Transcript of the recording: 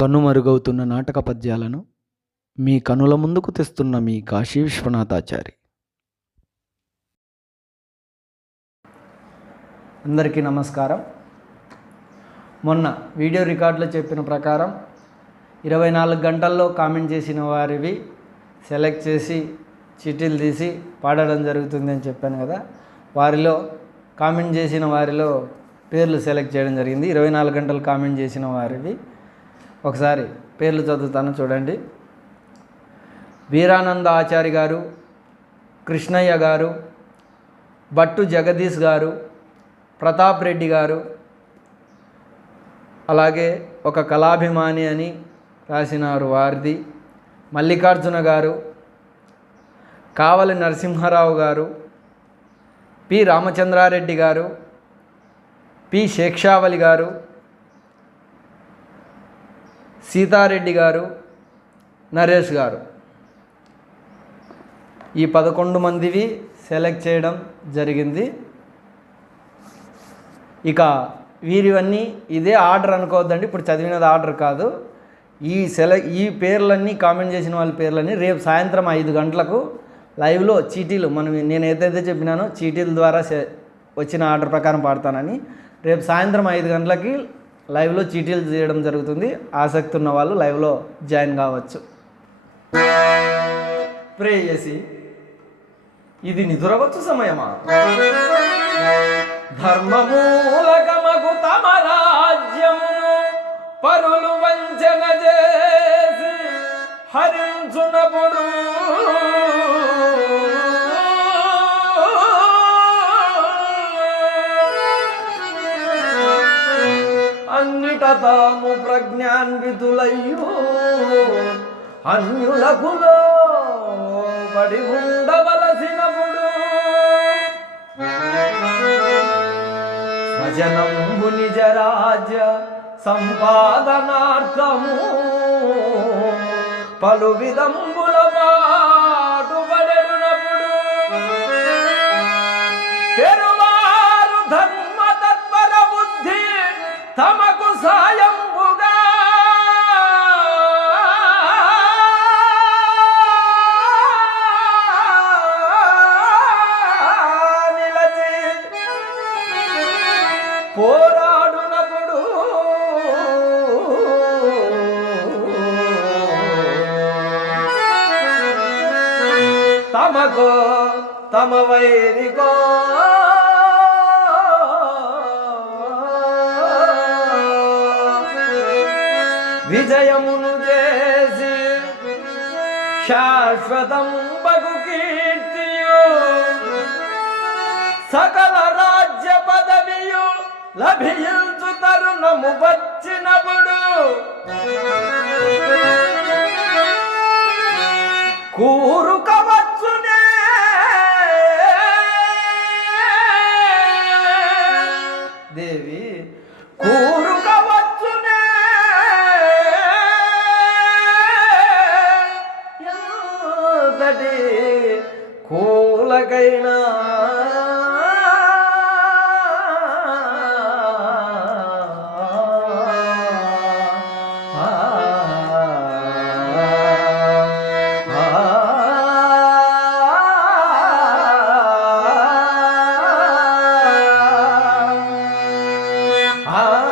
కనుమరుగవుతున్న నాటక పద్యాలను మీ కనుల ముందుకు తెస్తున్న మీ కాశీ విశ్వనాథాచారి. అందరికీ నమస్కారం. మొన్న వీడియో రికార్డులో చెప్పిన ప్రకారం ఇరవై నాలుగు గంటల్లో కామెంట్ చేసిన వారివి సెలెక్ట్ చేసి చిటీలు తీసి పాడడం జరుగుతుంది అని చెప్పాను కదా. వారిలో కామెంట్ చేసిన వారిలో పేర్లు సెలెక్ట్ చేయడం జరిగింది. ఇరవై నాలుగు గంటలు కామెంట్ చేసిన వారివి ఒకసారి పేర్లు చదువుతాను చూడండి. వీరానంద ఆచారి గారు కృష్ణయ్య గారు భట్టు జగదీష్ గారు ప్రతాప్ రెడ్డి గారు అలాగే ఒక కళాభిమాని అని రాసినారు వారిది మల్లికార్జున గారు కావలి నరసింహారావు గారు పి రామచంద్రారెడ్డి గారు పి శేక్షావలి గారు సీతారెడ్డి గారు నరేష్ గారు. ఈ పదకొండు మందివి సెలెక్ట్ చేయడం జరిగింది. ఇక వీరివన్నీ ఇదే ఆర్డర్ అనుకోవద్దండి ఇప్పుడు చదివినది ఆర్డర్ కాదు. ఈ సెల ఈ పేర్లన్నీ కామెంట్ చేసిన వాళ్ళ పేర్లన్నీ రేపు సాయంత్రం ఐదు గంటలకు లైవ్లో చీటీలు మనం నేను ఏదైతే చెప్పినానో చీటీల ద్వారా వచ్చిన ఆర్డర్ ప్రకారం పాడతానని. రేపు సాయంత్రం ఐదు గంటలకి లైవ్లో చీటీలు చేయడం జరుగుతుంది. ఆసక్తి ఉన్న వాళ్ళు లైవ్లో జాయిన్ కావచ్చు. ప్రేయసి ఇది నిదురవచ్చు సమయమా? ధర్మమూలకమగు తమ రాజ్యమును పరులు వంచన చేసి హరించునపు తాము ప్రజ్ఞాన్వితులయ్యో అన్యులకులో పడి ఉండవలసినప్పుడు. స్వజనంబు నిజ రాజ్య సంపాదనార్థము పలు విధంబుల సాయంబుగా. నిలచి పోరాడునప్పుడు తమకు తమ వైరికో విజయమును చేసి శాశ్వతం బగు కీర్తియు. సకల రాజ్య పదవియు లభించు తరుణము వచ్చినప్పుడు. కూరుకవచ్చునే దేవి కూరు না Ah